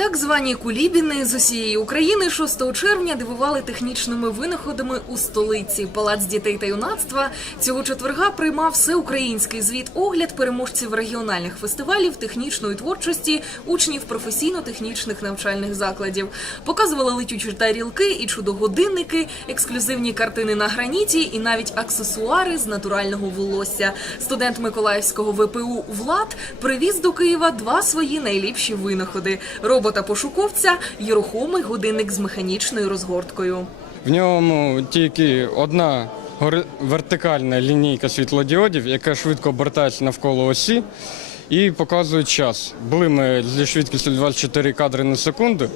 Так звані кулібіни з усієї України 6 червня дивували технічними винаходами у столиці. Палац дітей та юнацтва цього четверга приймав всеукраїнський звіт огляд переможців регіональних фестивалів технічної творчості учнів професійно-технічних навчальних закладів. Показували летючі тарілки і чудогодинники, ексклюзивні картини на граніті і навіть аксесуари з натурального волосся. Студент Миколаївського ВПУ Влад привіз до Києва два свої найліпші винаходи: робота-пошуковця і рухомий годинник з механічною розгорткою. В ньому тільки одна вертикальна лінійка світлодіодів, яка швидко обертається навколо осі і показує час. Блими зі швидкістю 24 кадри на секунду.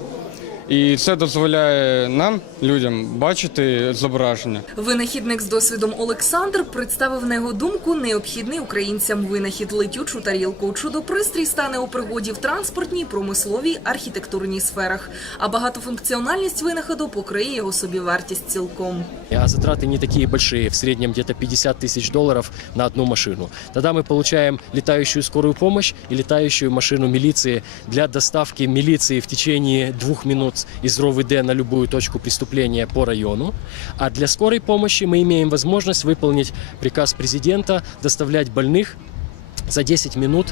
І це дозволяє нам, людям, бачити зображення. Винахідник з досвідом Олександр представив на його думку необхідний українцям винахід летючу тарілку. Чудо-пристрій стане у пригоді в транспортній, промисловій, архітектурній сферах. А багатофункціональність винаходу покриє його собівартість цілком. а затраты не такие большие, в среднем где-то 50 тысяч долларов на одну машину. Тогда мы получаем летающую скорую помощь и летающую машину милиции для доставки милиции в течение двух минут из РОВД на любую точку преступления по району. А для скорой помощи мы имеем возможность выполнить приказ президента доставлять больных за 10 минут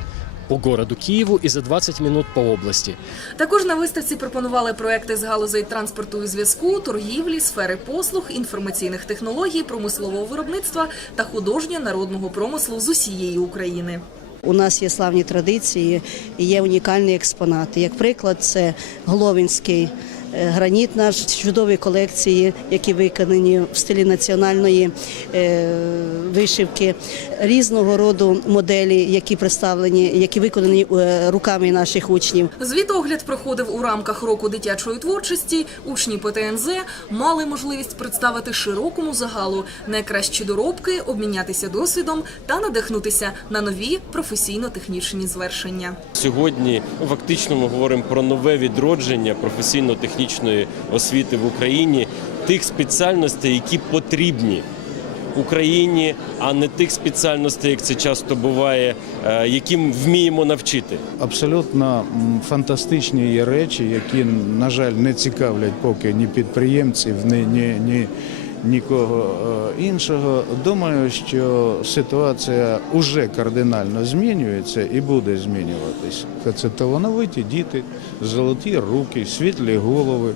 по городу Киеву и за 20 минут по области. Також на виставці пропонували проекти з галузей транспорту і зв'язку, торгівлі, сфери послуг, інформаційних технологій, промислового виробництва та художньо-народного промислу з усієї України. У нас є славні традиції, і є унікальні експонати. Як приклад, це Головінський граніт наш чудові колекції, які виконані в стилі національної е, вишивки, різного роду моделі, які представлені, які виконані е, руками наших учнів. Звітогляд проходив у рамках року дитячої творчості. Учні ПТНЗ мали можливість представити широкому загалу найкращі доробки, обмінятися досвідом та надихнутися на нові професійно-технічні звершення. Сьогодні фактично ми говоримо про нове відродження професійно-технічної освіти в Україні, тих спеціальностей, які потрібні Україні, а не тих спеціальностей, як це часто буває, е, яким вміємо навчити. Абсолютно фантастичні є речі, які, на жаль, не цікавлять поки ні підприємців, ні, ні, ні нікого е, іншого. Думаю, що ситуація вже кардинально змінюється і буде змінюватися. Це талановиті діти, золоті руки, світлі голови.